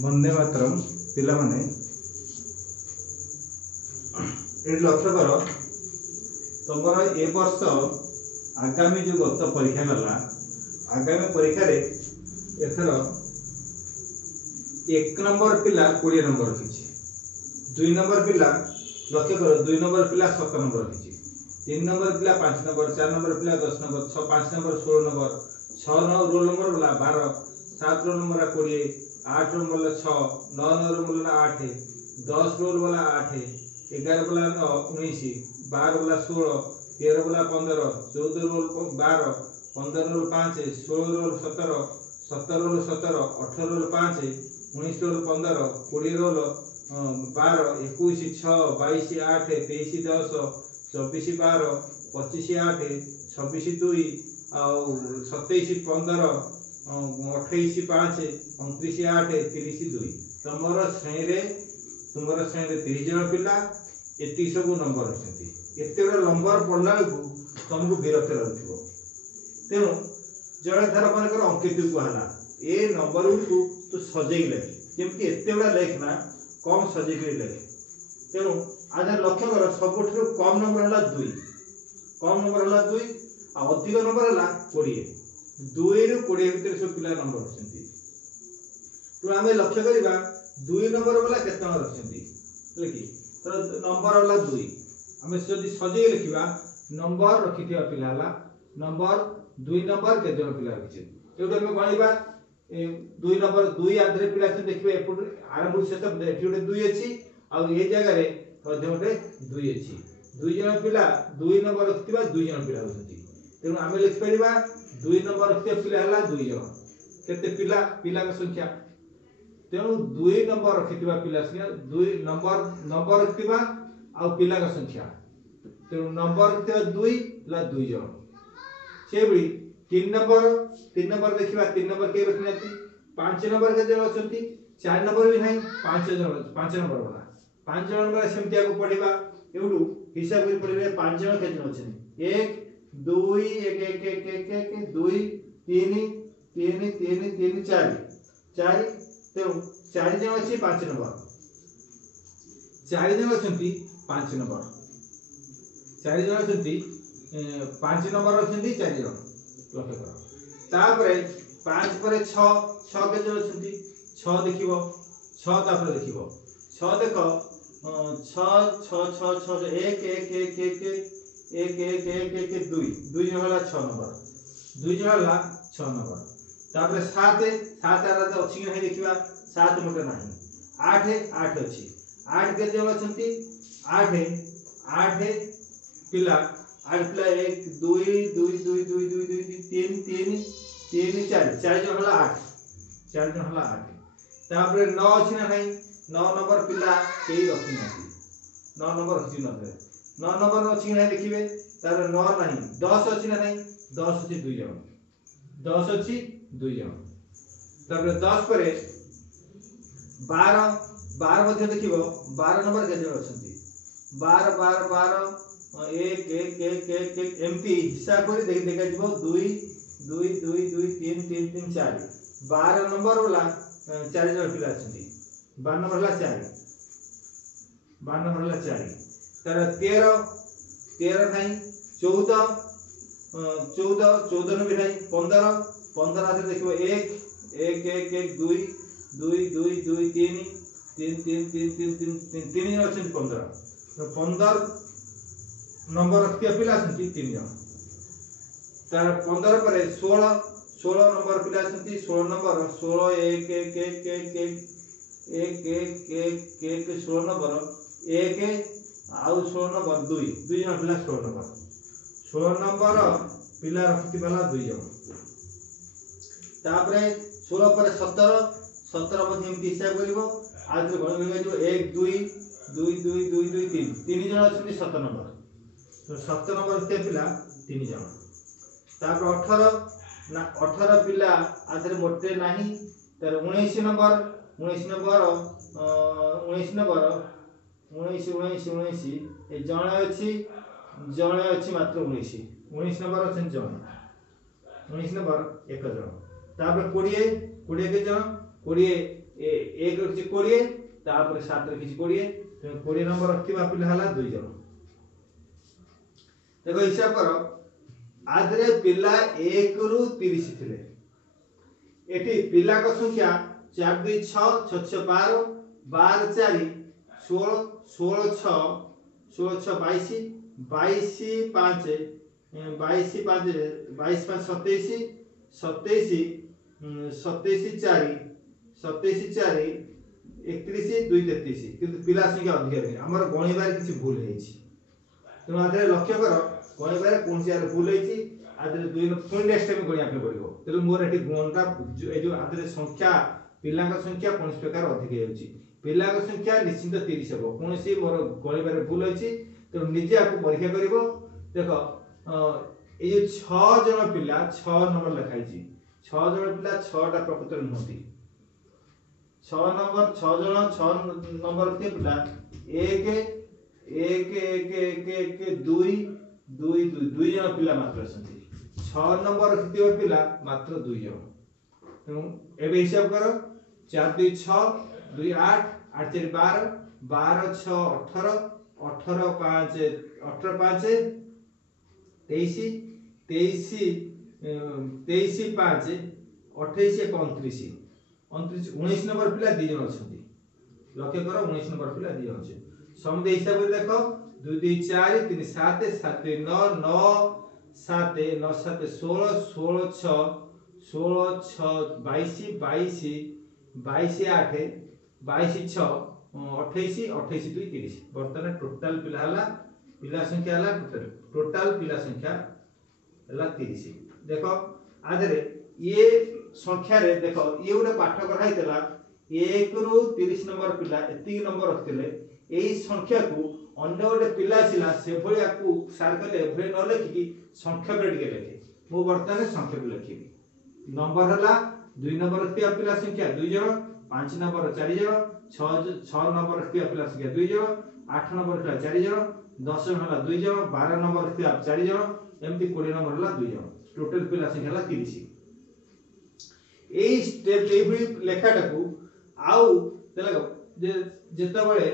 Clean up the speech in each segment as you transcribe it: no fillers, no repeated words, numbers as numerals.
वंदे मातरम पिला माने ये लक्ष्य कर तुम ए वर्ष आगामी जो गत परीक्षा गला आगामी परीक्षा रे एथर 1 नंबर पिला 20 नंबर रखी 2 नंबर पिला लक्ष्य कर 2 नंबर पिला 7 नंबर रखी 3 नंबर पिला 5 नंबर 4 नंबर पिला 10 number 5 number 16 number 6 roll number वाला 12 7 रोल नंबर 20 8 रोल वाला 6 9 रोल वाला 8 10 रोल वाला 8 11 वाला 9 19 12 वाला 16 13 वाला 15 14 roll 12 15 roll 5 16 roll 17 17 roll 17 18 roll 5 19 roll 15 20 roll 12 21 6 22 8 23 10 24 12 25 8 26 2 27 15 28 5 29 8 30 2 तुमर श्रेणी 30 जन पिला एति सब नंबर अच्छे एत नंबर पढ़ला तुमको विरक्त लगुव तेणु जड़े धर मन अंकित कहला ए नंबर को तू सजई लेख जमी एत गुड़ा लेखना कम सजैक लेख तेणु आज लक्ष्य कर सब कम नंबर है 2 कम नंबर है 2 अधिक नंबर है 20 2 रु 20 भितर सब पिला नंबर अच्छे तो आम लक्ष्य करवा 2 नंबर वाला केत रखी तो नंबर वाला 2 आम जब सजै लिखा नंबर रखी पिला नंबर 2 नंबर के जन पिला रखी ये गणवा 2 नंबर 2 आधे पिला देखिए आरंभ शेष गोटे 2 अच्छी आई जगह गोटे 2 अच्छी 2 जन पिला 2 नंबर रखी 2 जन पिला होती तेणु आम लिखिपर 2 नंबर रखी पिला 2 जन केते पिला पिला संख्या तेणु 2 नंबर रखी पिला 2 नंबर रखी आ पिला संख्या तेणु नंबर रखी 2 पिला 2 जन से भी 3 नंबर देखा 3 नंबर के रखी 5 नंबर के जन अच्छा 4 नंबर भी नहीं 5 नंबर वाला 5 नंबर सेमती आपको पढ़ा एवं हिसाब कर पढ़े 5 जन के जन अच्छे 1 2 1 1 1 1 1 2 3 3 3 3 4 4 तेणु 4 जन अच्छे 5 नंबर 4 जन अच्छा 5 नंबर 4 जन अच्छा 5 नंबर अच्छा 4 जन लक्ष्य कर तापर 5 पर 6 6 के जन अच्छा 6 देख 6 तापर देख 6 देख 6 6 6 6 1 1 1 1 1 1 1 1 1 2 2 जन है 6 नंबर 2 जन है 6 नंबर तापर 7 7 अच्छी नहीं देखा 7 मोटे ना 8 8 अच्छी 8 के जन अच्छा 8 8 पिला 8 पिला 1 2 2 2 2 2 2 3 3 3 4 4 जन है 8 4 जन है 8 तापर 9 अच्छी ना नहीं 9 नंबर पिला कई रखी ना 9 नंबर रखी न 9 नंबर अच्छी ना देखिए तार 9 नहीं 10 अच्छी ना नहीं 10 अच्छी 2 जन 10 अच्छी 2 जन तापर 10 पर 12 12 देख 12 नंबर के जन अच्छा 12 12 12 1 1 1 1 1 एमती हिसाब कर देखा 2 2 2 2 3 3 3 4 12 नंबर वाला 4 जन पिला अच्छा 12 नंबर है 4 12 नंबर है 4 तार 13 नहीं 14 14 भी नहीं 15 15 देख 1 1 1 1 2 2 2 2 3 3 3 3 3 3 3 जन अच्छे 15 नंबर रखिया पिला 3 जन तार 15 पर 16 नंबर पिला 16 नंबर 16 1 1 1 1 1 1 1 1 16 नंबर 1 आउ 16 नंबर 2 2 जन पिला 16 नंबर पिला रखी 2 जन तापर 16 पर 17 एमती हिसाब कर आज गण 1 2 2 2 2 2 3 3 जन अच्छे 7 नंबर तो 7 नंबर रखिया पिला 3 जन तापर 18 पिला आधे मोटे नहीं तार 19 नंबर 19 नंबर 19 नंबर 19 19 19 ये जड़े अच्छी मात्र 19 19 नंबर अच्छे जन 19 नंबर 1 जन तापर 20 20 के जन 20 एक रखिछि 20 तापर 7 रखिछि 20 तेणु 20 नंबर रखिबा पिला हला 2 जन। देखो हिसाब करो आदरे पिला 1 रु 30 थिले एठी पिला को संख्या 4 2 6 6 6 12 12 4 16 16 6 16 6 22 22 5 22 5 22 5 27 27 27 4 27 4 31 2 33 किंतु पिला संख्या अधिक है हमर गणिबार किछि भूल हेछि तेणु आदरे लक्ष्य कर गणिबार कोन से भूल हेछि आदरे दुई पुणी नेक्स्ट टाइम गणिया पे पड़िबो तेणु मोर एठी गुणटा ए जो आदरे संख्या पिला संख्या कौन प्रकार अधिक हेछि पिला संख्या निश्चित 30 हेबो कोन से मोर गणिबार भूल हेछि तेणु निजे आपको परीक्षा करिवो देखो ए जो 6 जन पिला 6 नंबर लिखाइछि 6 जन पिला 6 टा प्रकृत नहति 6 नंबर 6 जन 6 नंबर के पिला 1 1 1 1 1 2 2 2 जन पिला मात्र असंती 6 नंबर रखिथिबा पिला मात्र 2 जन तेणु एबे हिसाब करो 4 2 6 2 8 8 4 12 12 6 18 18 5 18 5 23 23 23 5 28 29 19 नंबर पिला 2 जन अछंती लक्ष्य करो 19 नंबर पिला 2 जन अछि सम हिसाब रे देखो 2 2 4 3 7 7 2 9 9 7 9 7 16 16 6 16 6 22 22 22 8 22 6 28 28 2 30 वर्तमान टोटल पिला संख्या हला टोटल पिला संख्या हला 30 देखो आदरे ये संख्या रे देखो ये गोटे पाठ कराई देला 1 रु 30 नंबर पिला एति नंबर रखथिले एही संख्या को अन्य गोटे पिला छिला से भलिया को सार कले भले न लिखि संख्या पे टिके लिखे मो वर्तमान संख्या पे लिखिबी नंबर हला 2 नंबर रखथिया पिला संख्या 2 जन 5 नंबर 4 जन 6 नंबर रखथिया पिला संख्या 2 जन 8 नंबर रखथिया 4 जन 10 हला 2 जन 12 नंबर रखथिया 4 जन एमती 20 नंबर हला 2 जन टोटल पिला संख्या हला 30 एई स्टेप एई लेखाटा को आउ देला जे जेता बळे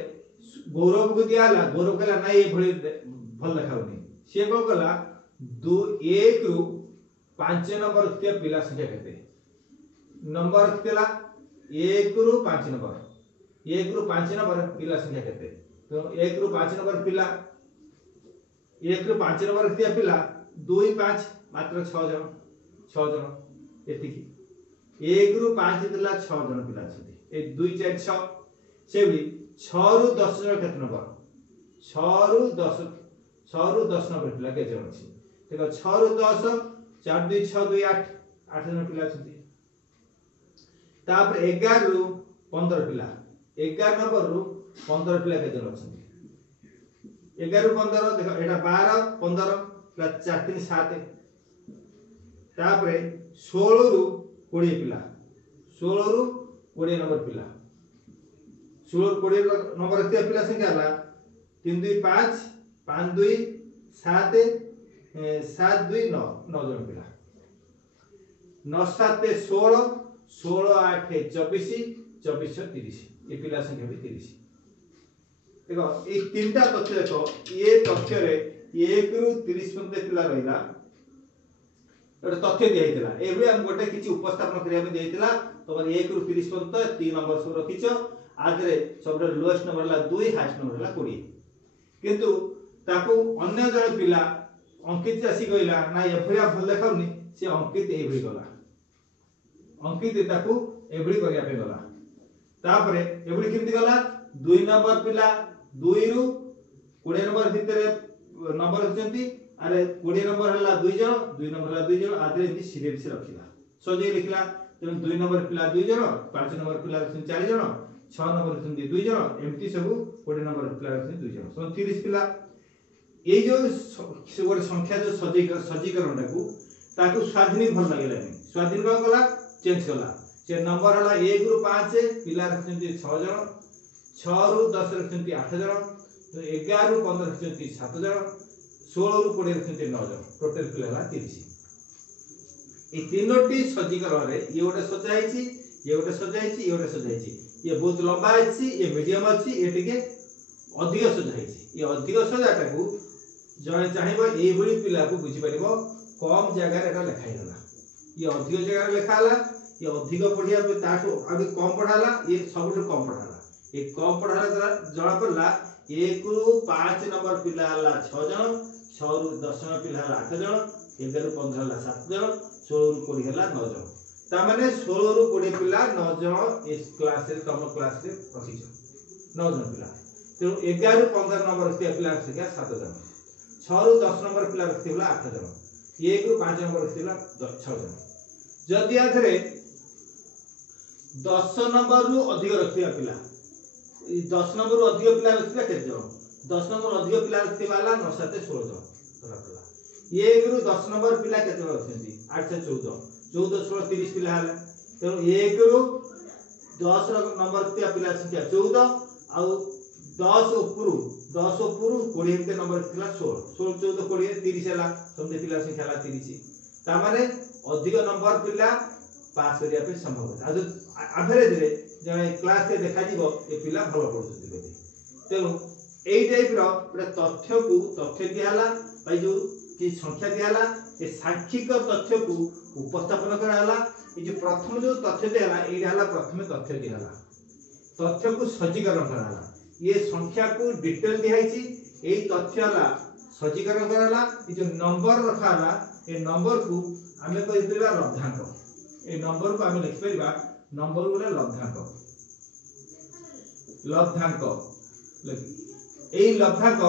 गौरव को दिया हला गौरव कला नाही ए भଳି भल देखाउनी से को कला 2 1 रु 5 नंबर रखथिया पिला संख्या केते नंबर रखथिला 1 रु 5 नंबर 1 रु 5 नंबर पिला संख्या केते तो 1 रु 5 नंबर पिला 1 रु 5 नंबर रखथिया पिला 2 5 मात्र 6 जन एति 1 रु 5 दिला 6 जन पिला छथि ए 2 4 6 सेबी 6 रु 10 जन केते नंबर 6 रु 10 नंबर पिला के जन अछि देखो 6 रु 10 4 2 6 2 8 8 जन पिला छथि तापर 11 रु 15 पिला 11 नंबर रु 15 पिला के जन अछि 11 रु 15 देखो एटा 12 15 प्लस 4 3 7 तापर 16 रु 20 पिला 16 रु 20 नंबर पिला 16 20 नंबर रखथिया पिला संख्या हला 3 2 5 5 2 7 7 2 9 9 जन पिला 9 7 16 16 8 24 24 30 ये पिला संख्या भी 30 देखो ए तीनटा तथ्य देखो ये तथ्य रे 1 रु 30 पर्यंत पिला रहिला एटा तथ्य दिया हितला एबे हम गोटे किछि उपस्थापन करिया में दिया तमर 1 रु 30 पर्यंत 3 नंबर सब रखिछो आदरे सबरे लोएस्ट नंबर हला 2 हाईएस्ट नंबर हला 20 किंतु ताको अन्य जण पिला अंकित आसी गइला ना एभरिया भल देखाउनी से अंकित एभरि गला अंकित ताको एभरि करिया पे गला तापरे एभरि किंति गला 2 नंबर पिला 2 रु 20 नंबर भितरे नंबर रखचंती अरे 20 नंबर हला 2 जण 2 नंबर हला 2 जण आदरे इति सीरीज से रखिला सजे लिखला तेन 2 नंबर पिला 2 जण 5 नंबर पिला 4 जण 6 नंबर रखचंती 2 जण एमती सब 20 नंबर पिला रखचंती 2 जण सो 30 पिला ए जो से गोटे संख्या जो सजीकरण ताकू स्वाधीन भल लगे स्वाधीन कौन गला चेंज कला से नंबर हला 1 रु 5 पिला रखचंती 6 जण 6 रु 10 रखचंती 8 जण 11 रु 15 रखचंती 7 जण 16 रु 20 रखचंती 9 जण टोटल पिला हला 30 ए तीनोटी सजीकरण रे ये गोटे सजा हिची ये गोटे सजाइछि ये गोटे सजाइछि ये बहुत लंबा अछि ये मीडियम अछि ये टिके अधिक सजाइछि ये अधिक सजाटा को जणे चाहिबो एई भली पिला को बुझी परिबो कम जगह रे एटा लिखाई गला ये अधिक जगह रे लिखा हला ये अधिक पढ़िया पे ताठो आगे कम पढ़ाला ये सबठो कम पढ़ाला ये कम पढ़ाला द्वारा जणा पड़ला 1 रु 5 नंबर पिला हला 6 जण 6 रु 10 नंबर पिला हला 8 जण 11 रु 15 हला 7 जण 16 रु 20 हला 9 जण ता माने 16 रु 20 पिला 9 जण इस क्लास रे तम क्लास रे रखिछ 9 जण पिला तो 11 रु 15 नंबर रखिया पिला रखिया 7 जण 6 रु 10 नंबर पिला रखिया 8 जण 1 रु 5 नंबर रखिया 6 जण जदि आथरे 10 नंबर रु अधिक रखिया पिला 10 नंबर रु अधिक पिला रखिया केते जण 10 नंबर अधिक पिला रखिया वाला 9 7 16 जण धरा पिला 1 रु 10 नंबर पिला केते रखछन्ती 8 से 14 14 16 30 पिला हला तेणु 1 रु 10 नंबर रखिया पिला संख्या 14 आ 10 उपरु 20 के नंबर थिला 16 16 14 20 30 हला समझे पिला संख्या हला 30 ता माने अधिक नंबर पिला पास करिया पे संभव है एवरेज रे जने क्लास रे देखा जीवो ए पिला भलो पढुछथि बोली तेनु एई टाइप रो तथ्य दियाला भाई जो कि संख्या दियाला ए सांख्यिक तथ्य को उपस्थापन कराला ए जो प्रथम जो तथ्य दियाला एई हला प्रथम तथ्य दियाला तथ्य को सजीकरण कराला ये संख्या को डिटेल दिहाइची एई तथ्य हला सजीकरण कराला ए जो नंबर रखाला ए नंबर को आमे कहि दिला लब्धांक ए नंबर को आमे लिखि परिबा नंबर गुला लब्धांक लगी ए लब्धांक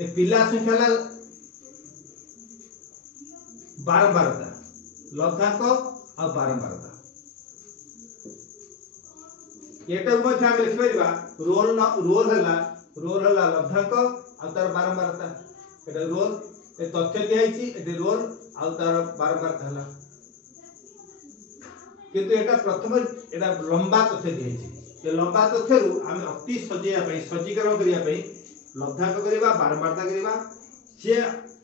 ए पिला संख्या ला बारंबारता लब्धांक आ बारंबारता एटा मध्ये आमे लिखि परिबा रोल हला लब्धांक आ तार बारंबारता एटा रोल ए तथ्य दिहाइची ए रोल आ तार बारंबारता हला किंतु एटा प्रथम एटा लंबा तथ्य दिहाइची ए लंबा तथ्य रु आमे अति सजेया पई सजीकरण करिया पई लब्धांक करिबा बारंबारता करिबा से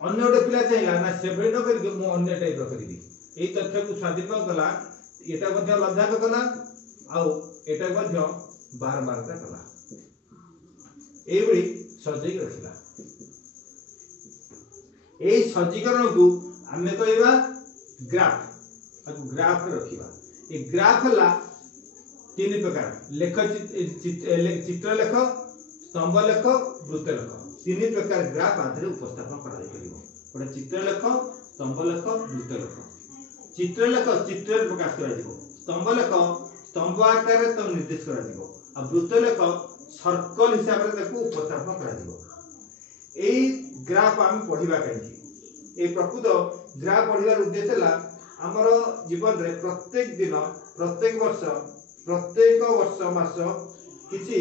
अन्य गोटे पिला चाहिला ना सेभे न करि मु अन्य टाइप रो करिबी एई तथ्य को स्वाधीन कला एटा मध्ये लब्धांक कला आ एटा मध्ये बारंबारता कला एई बळी सजेई रखिला एई सजीकरण को आमे कहबा ग्राफ ग्राफ रखिबा ए ग्राफ हला तीन प्रकार लेख चित्र लेख स्तंभ लेख वृत्त लेख तीन प्रकार ग्राफ आधार उपस्थापन कराई परिबो गोटे चित्र लेख स्तंभ लेख वृत्त लेख चित्र लेख चित्र प्रकाश करा दिबो स्तंभ लेख स्तंभ आकार रे तो निर्देश करा दिबो आ वृत्त लेख सर्कल हिसाब रे ताको उपस्थापन करा दिबो एई ग्राफ हम पढिबा काई ए प्रकृत ग्राफ पढिबार उद्देश्य ला हमर जीवन रे प्रत्येक दिन प्रत्येक वर्ष मास किछि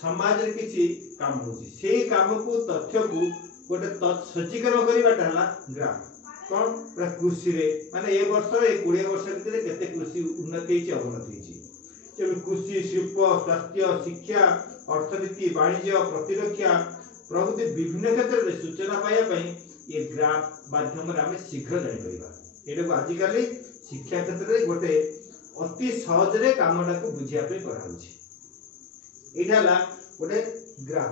समाज रे किछि काम होछि सेही काम को तथ्य को गोटे सजीकरण करिबाटा हला ग्राफ कोन कृषि रे माने ए वर्ष ए 20 वर्ष भीतर केते कृषि उन्नति छि अवनति छि जे कृषि शिल्प स्वास्थ्य शिक्षा अर्थनीति वाणिज्य प्रतिरक्षा प्रभृति विभिन्न क्षेत्र रे सूचना पाया पई ये ग्राफ माध्यम रे हमें शीघ्र जानि परिबा एटा को आज काली शिक्षा क्षेत्र रे गोटे अति सहज रे कामटा को बुझिया पे करा होछि एटा ला गोटे ग्राफ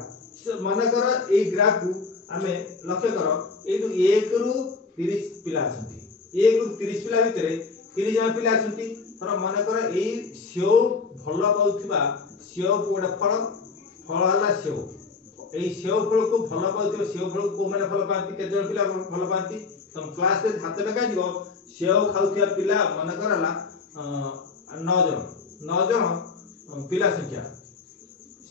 माने कर ए ग्राफ को हमें लक्ष्य कर ए 1 रु 30 पिला आछंती 1 रु 30 पिला भितरे 30 जन पिला आछंती तर माने कर ए सेव भलो पाउथिबा सेव को गोटे फल हला सेव ए सेव फल को भलो पाउथिबा सेव फल को माने फल पांती के जन पिला भलो पांती तम क्लास रे हाथ लगा दिबो सेव खाउथिया पिला माने करला 9 जन पिला संख्या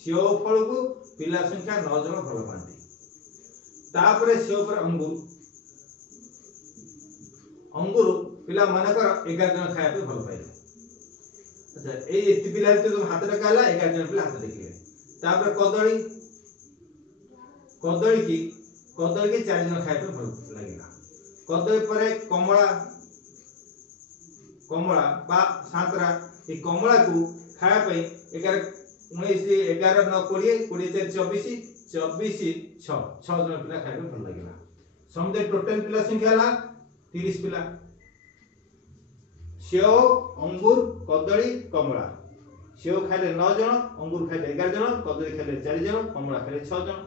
सेव फल को पिला संख्या 9 जन भलो पांती तापरे सेव पर अंगूर पिला माने कर 11 जन खाया पे भलो पाइले अच्छा ए एति पिला तो हाथ लगा हला 11 जन पिला हाथ देखिले तापरे कदली की 4 जन खाया पे भलो लागिला कदली परे कमला बा सांतरा ए कमला को खाया पे 11 11 9 20 20 24 24 6 जन पिला खाया पे भलो लागिला समझे टोटल पिला संख्या हला 30 पिला सेव अंगूर कदली कमला सेव खाइले 9 जन अंगूर खाइले 11 जन कदली खाइले 4 जन कमला खाइले 6 जन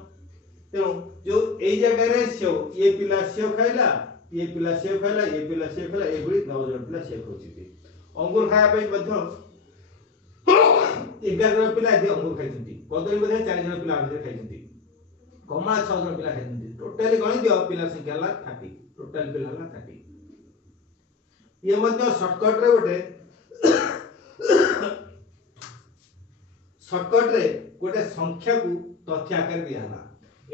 तेणु जो ए जगह रे सेव ये पिला सेव खाइला ये पिला सेव खाइला ये पिला सेव खाइला ए भली 9 जन पिला सेव खाउछिति अंगूर खाया पे मध्य 11 जन पिला जे अंगूर खाइछिति कदली मध्य 4 जन पिला आधे खाइछिति कमला 6 जन पिला खाइछिति टोटली गणि दियो पिला संख्या हला 30 टोटल पिला हला 30 ये मध्य शॉर्टकट रे गोटे शॉर्टकट रे गोटे संख्या को तथ्य आकार दिया हला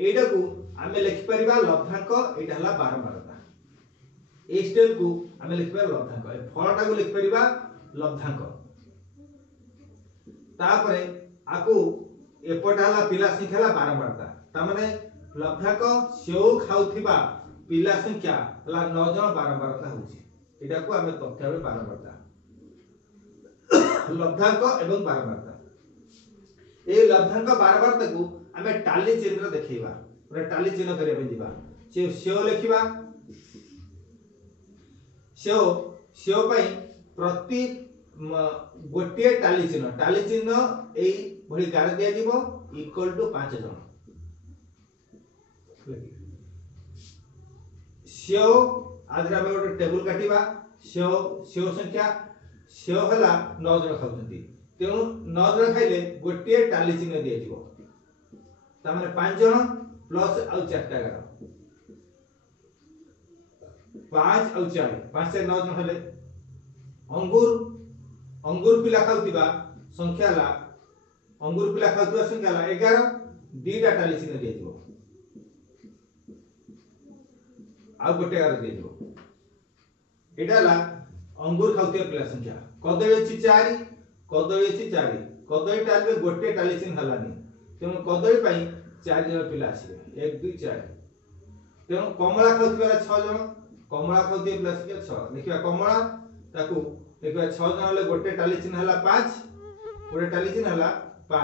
एटा को आमे लिखि परिबा लब्धांक एटा हला बारंबारता ए स्टेप को आमे लिखि परिबा लब्धांक ए फलटा को लिखि परिबा लब्धांक तापरे आकु एपटा हला पिला संख्या हला बारंबारता ता माने लब्धांक सेव खाउथिबा पिला संख्या हला 9 जन बारंबारता होची एटा को आमे तथ्य रे बारंबारता लब्धांक एवं बारंबारता ए लब्धांक बारंबारता को आमे टाली चिन्ह देखैबा पुरा टाली चिन्ह करिया पे दिबा सेव लिखिबा सेव पई प्रति गोटे टाली चिन्ह एई भली गार दिया जीवो इक्वल टू 5 जन सेव आदरा में गोटे टेबल काटिबा सेव संख्या सेव हला 9 जन खाउछंती तेणु 9 जन खाइले गोटे टाली चिन्ह दिया जीवो ता माने 5 जन प्लस आउ 4 टा गार 5 आउ 4 5 से 9 जन हले अंगूर पिला खाउतिबा संख्या ला अंगूर पिला खाउतिबा संख्या ला 11 दीटा टाली चिन्ह दिया जीवो आउ गोटे गार दिया जीवो एटा ला अंगूर खाउतिबा पिला संख्या कदली अछि 4 कदली टाली गोटे टाली चिन्ह हलानी तेणु कदली पई 4 जन पिला आसीबे 1 2 4 तेणु कमला खाउतिबा 6 जन कमला खाउतिबा पिला संख्या 6 देखिबा कमला ताकू देखिबा 6 जन ले गोटे टाली चिन्ह हला 5 गोटे टाली चिन्ह हला 5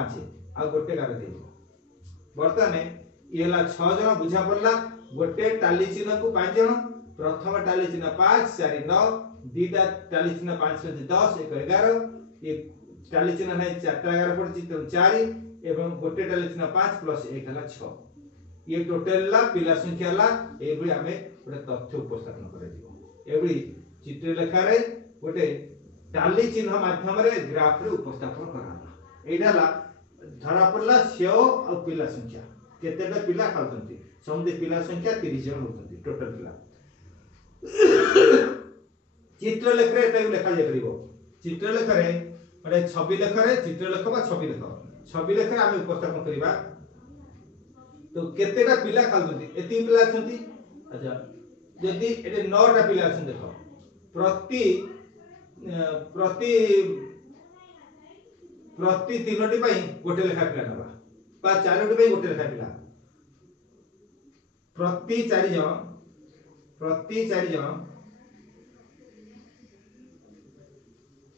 आ गोटे गार देबो वर्तमाने ये हला 6 जन बुझा पड़ला गोटे टाली चिन्ह को 5 जन प्रथम टाली चिन्ह 5 4 9 दीटा टाली चिन्ह 5 10 1 11 ये टाली चिन्ह नै 4 टा 11 पड़छि तो 4 एवं गोटे टाली चिन्ह 5 प्लस 1 हला 6 ये टोटल ला पिला संख्या ला एबडी हमें गोटे तथ्य उपस्थापन करे दिबो एबडी चित्र लेखा रे गोटे टाली चिन्ह माध्यम रे ग्राफ रे उपस्थापन करा एडा ला धरा पड़ला सेव और पिला संख्या केतेटा पिला खाउतंती समुदे पिला संख्या 30 जन होतंती टोटल पिला चित्र लेख रे एटा लेखा जाय परिबो चित्र लेख रे माने छवि लेख रे चित्र लेख बा छवि लेख रे आमे उपस्थापन करिबा तो केतेटा पिला खाउतंती एति पिला अछंती अच्छा यदि एटे 9 टा पिला अछन देखो प्रति तीनोटी पई गोटे लेखा पिला नबा बा चारोटी पई गोटे लेखा पिला प्रति 4 जन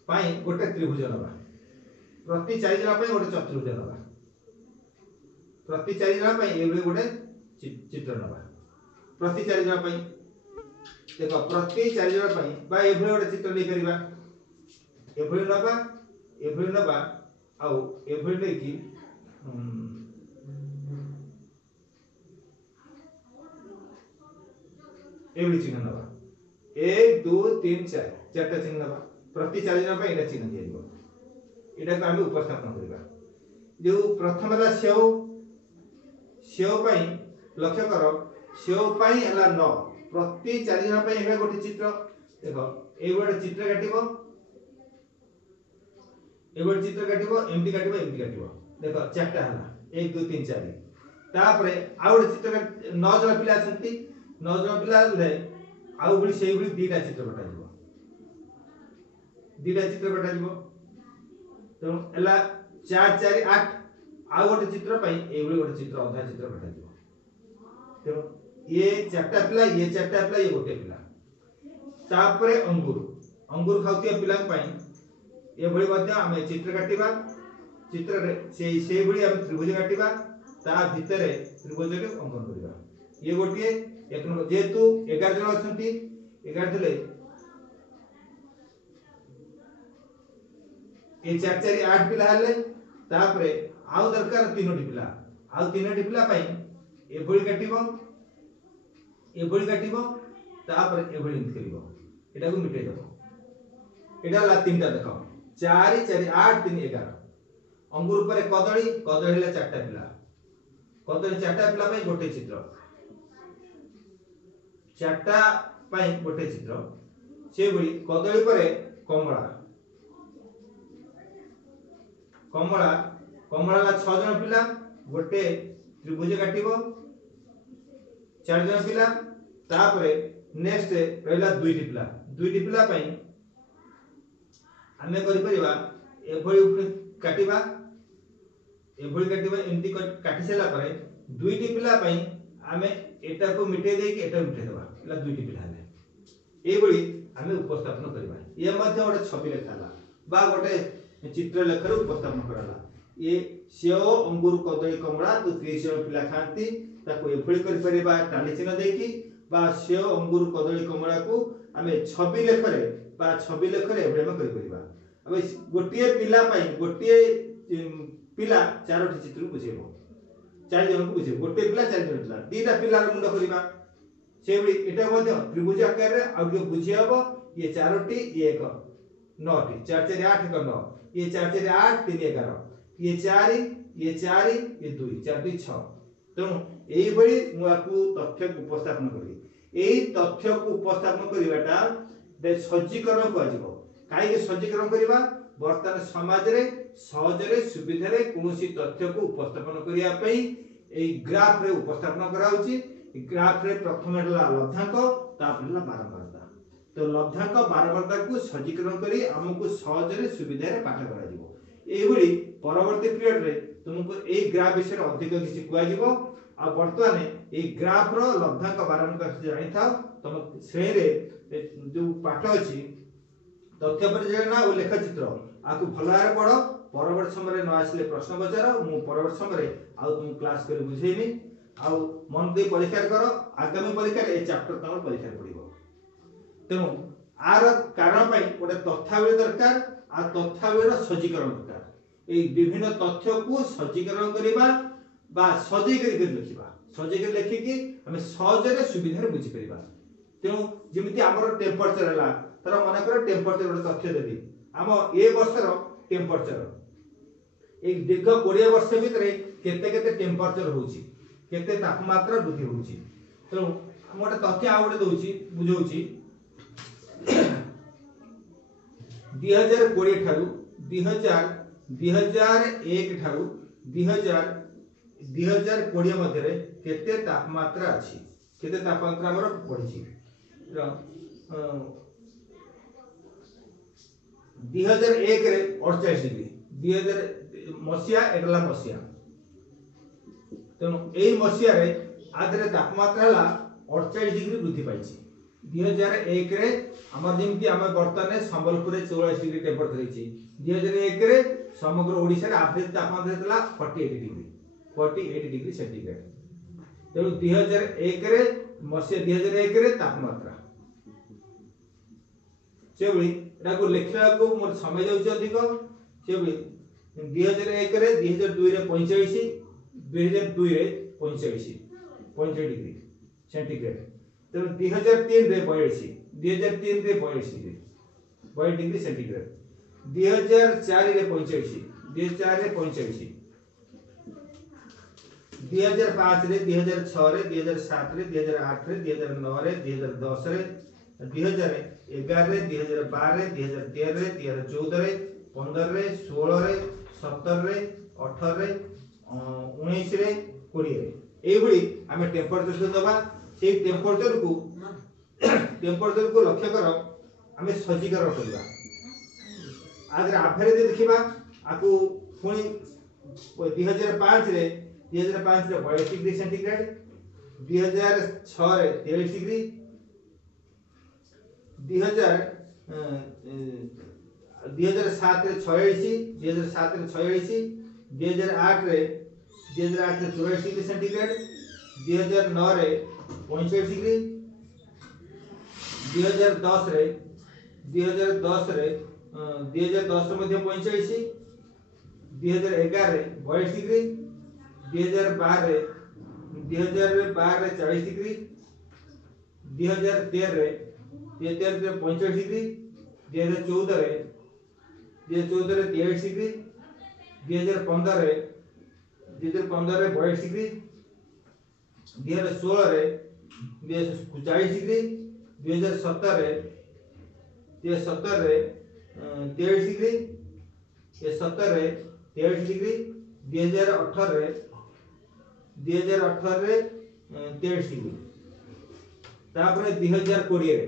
पई गोटे त्रिभुज नबा प्रति 4 जन पई गोटे चतुर्भुज नबा प्रति 4 जन पई एबे गोटे चित्र नबा प्रति 4 जन पई देखो प्रति 4 जन पई बा एबे गोटे चित्र नै करिबा एभଳି नबा आउ एभଳି नै कि एभଳି चिन्ह नबा 1 2 3 4 चारटा चिन्ह नबा प्रति 4 जन पई एटा चिन्ह दिया दिबो एटा को आमे उपस्थापन करिबा जो प्रथम ला सेव पई लक्ष्य करो सेव पई हला 9 प्रति 4 जन पई एबे गोटे चित्र देखो ए गोटे चित्र काटिबो एमटी काटिबो देखो चारटा हला 1 2 3 4 तापरे आ गोटे चित्र 9 जन पिला अछंती 9 जन पिला ले आउ बडी सेही बडी दीटा चित्र बटा जीवो तो एला 4 4 8 आ गोटे चित्र पई एबडी गोटे चित्र अधा चित्र बटा जीवो तो ये चारटा पिला ये गोटे पिला तापरे अंगूर खाउतिया पिला पई एभଳି ମଧ୍ୟ ଆମେ ଚିତ୍ର କାଟିବା ଚିତ୍ରରେ ସେଇ ଭଳି ଆମେ ତ୍ରିଭୁଜ କାଟିବା ତା ଭିତରେ ତ୍ରିଭୁଜରେ ଅଙ୍କନ କରିବା ये गोटे एक नंबर जेतु 11 जन अछंती 11 थले ए 4 4 8 पिला हेले तापरे आउ दरकार 3टी पिला आउ 3टी पिला पई एभଳି काटिबो तापरे एभଳି एंत करिवो एटा को मिटे दबो एटा ला तीनटा देखो 4 4 8 3 11 अंगूर पर कदली कदली हेले 4टा पिला कदली 4टा पिला पई गोटे चित्र 4टा पई गोटे चित्र से भଳି कदली पर कमला कमला कमला ला 6 जन पिला गोटे त्रिभुज काटिबो 4 जन पिला तापरे नेक्स्ट रहला दुईटी पिला पई आमे करि परिबा एभଳି काटिबा एमती काटी सेला परे दुईटी पिला पई आमे एटा को मिटे दे कि एटा मिटे देबा एला दुईटी पिला हेले एभଳି आमे उपस्थापन करबा ये मध्ये गोटे छवि लेखाला बा गोटे चित्र लेखर उपस्थापन कराला ये सेओ अंगूर कदली कमला तो 30 जन पिला खांती ताको एभଳି करि परिबा टाली चिन्ह देकी बा सेओ अंगूर कदली कमला को आमे छवि लेखरे बा छवि लेखरे एभଳି हम करि परिबा अब गोटिए पिला पई गोटिए पिला चारोटी चित्र बुझेबो 4 जन को बुझेबो गोटे पिला 4 जन पिला दीटा पिला मुंड करिबा सेबडी एटा मध्ये त्रिभुज आकार रे आ बुझी हबो ये चारोटी ये एक 9टी 4 4 8 का 9 ये 4 4 8 3 11 ये 4 ये 4 ये 2 4 2 6 तेणु एई बड़ी मुआकू तथ्य को उपस्थापन करी एई तथ्य को उपस्थापन करिवाटा बे सज्जीकरण को आजिबो काई के सज्जीकरण करिबा वर्तमान समाज रे सहज रे सुविधा रे कोनोसी तथ्य को उपस्थापन करिया पई एई ग्राफ रे उपस्थापन कराउची ग्राफ रे प्रथम हला लब्धांक तापर हला बारंबारता तो लब्धांक बारंबारता को सज्जीकरण करी हमको सहज रे सुविधा रे पाठ करा दिबो एई बड़ी परवर्ती पीरियड रे तुमको एई ग्राफ विषय रे अधिक किछि कुआ दिबो आ वर्तमान एई ग्राफ रो लब्धांक बारंबारता जानि थाओ तुम श्रेणी रे जो पाठ अछि तथ्य परिचयना और लेख चित्र आकु भलारे पढ़ो परवर्ती समय न आसले प्रश्न पचार मु परवर्ती समय आउ तुम क्लास कर बुझेबी आउ मन दे परीक्षा करो आगामी परीक्षा ए चैप्टर तम परीक्षा पड़िबो तेनु आर कारण पई गोटे तथ्यावली दरकार आ तथ्यावलीर सज्जीकरण दरकार ए विभिन्न तथ्य को सज्जीकरण करिबा बा सजै करि लिखिबा सजै करि लिखि कि हम सहज रे सुविधा रे बुझि परिबा तेनु जेमिति हमर टेम्परेचर हला तर मन कर टेम्परेचर गोटे तथ्य देबी आम ए वर्षर टेम्परेचर एक दीर्घ 20 वर्ष भितर केते केते टेम्परेचर होउची केते तापमात्रा वृद्धि होउची तेणु हम गोटे तथ्य आ गोटे दउची बुझौची 2020 ठारू 2001 ठारू 2020 मध्ये केते तापमात्रा अछि केते तापमात्रा हमर पड़िची 2001 रे 48 डिग्री 2000 मसिया एगला मसिया तेणु एई मसिया रे आदरे तापमात्रा हला 48 डिग्री वृद्धि पाइछि 2001 रे हमर जेमति हम वर्तमान संबलपुर रे 44 डिग्री टेम्परेचर रहिछि 2001 रे समग्र ओडिसा रे एवरेज तापमात्रा हला 48 डिग्री सेंटीग्रेड तेणु 2001 रे मसिया 2001 रे तापमात्रा सेबली एटा को लेखला को मोर समय जाउछ अधिक सेबली 2001 रे 2002 रे 45 2002 रे 45 डिग्री सेंटीग्रेड तेणु 2003 रे 42 2003 रे 42 डिग्री सेंटीग्रेड 2004 रे 45 2004 रे 45 2005 रे 2006 रे 2007 रे 2008 रे 2009 रे 2010 रे 2011 रे 2012 रे 2013 रे 2014 रे 15 रे 16 रे 17 रे 18 रे 19 रे 20 रे एई भली हमें टेम्परेचर दबा से टेम्परेचर को लक्ष्य कर हमें सज्जीकरण करबा आज एवरेज देखिबा आकु पुनी 2005 रे 42 डिग्री सेंटीग्रेड 2006 रे 23 डिग्री 2007 रे 46 2007 रे 46 2008 रे 84 डिग्री सेंटीग्रेड 2009 रे 45 डिग्री 2010 रे 2010 मध्य 45, 2011 22 डिग्री, 2012 40 डिग्री, 2013 रे 45 डिग्री, 2014 रे 23 डिग्री, 2015 रे 22 डिग्री, 2016 रे 40 डिग्री, 2017 रे 23 डिग्री, 2017 रे 23 डिग्री, 2018 रे 23 डिग्री, तापर 2020 रे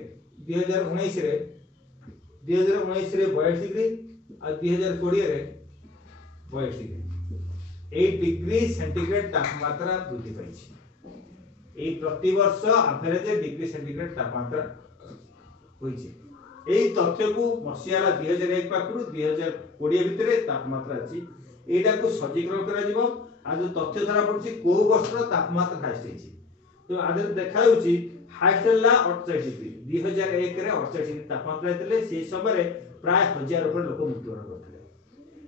2019 रे 22 डिग्री और 2020 रे 22 डिग्री 8 डिग्री सेंटीग्रेड तापमात्रा वृद्धि पाई। प्रति वर्ष एवरेज डिग्री सेंटीग्रेड तापमात्रा होइछि। एई तथ्य को मसियाला 2001 पाखरु 2020 भितरे तापमात्रा अछि। एटा को सजीकरण करा जिवो। आ जो तथ्य धरा पड़छि को वर्ष तापमात्रा हाईएस्ट होइछि। तो आदर देखा होछि हाईएस्ट ला 48 डिग्री 2001 रे 48 डिग्री तापमात्रा हेतले से समय रे प्राय 1000 ऊपर लोक मृत्युवरण करथिले।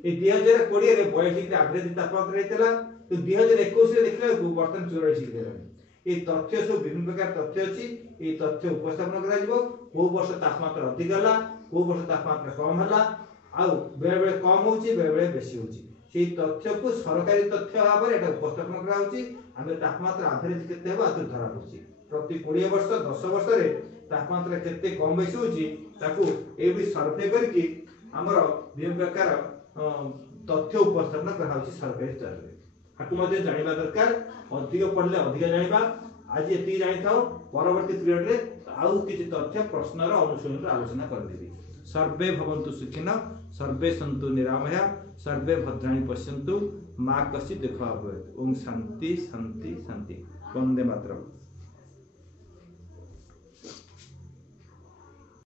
ए 2020 रे 22 डिग्री एवरेज तापमात्रा हेतला। तो 2021 रे देखला को बर्तन 44 डिग्री हेलानी। ए तथ्य सब विभिन्न प्रकार तथ्य अछि। ए तथ्य उपस्थापन करा जिवो। को वर्ष तापमात्रा अधिक हला, को वर्ष तापमात्रा कम हला, आ बेले बेले कम होछि, बेले बेले बेसी होछि। से तथ्य को सरकारी तथ्य भाव एटा उपस्थापन करा होछि। आमे तापमात्रा एवरेज केते हेबा आ धरा पड़छि। प्रति 20 वर्ष 10 वर्ष रे तापमात्रा केते कम बेसी होछि ताकू एबी सर्वे करके हमर विभिन्न प्रकार तथ्य उपस्थापन करा होछि सरकारी स्तर रे। हाकु मध्ये जानिबा दरकार। अधिक पढ़ले अधिक जानिबा। आज एति जानि थाओ। परवर्ती पीरियड रे आउ किछि तथ्य प्रश्न रो अनुसरण रो आलोचना कर देबी। सर्वे भवन्तु सुखिनः, सर्वे सन्तु निरामया, सर्वे भद्राणि पश्यन्तु, मा कश्चित् दुःखभाग् भवेत्। ओम शांति शांति शांति। वंदे मातरम्।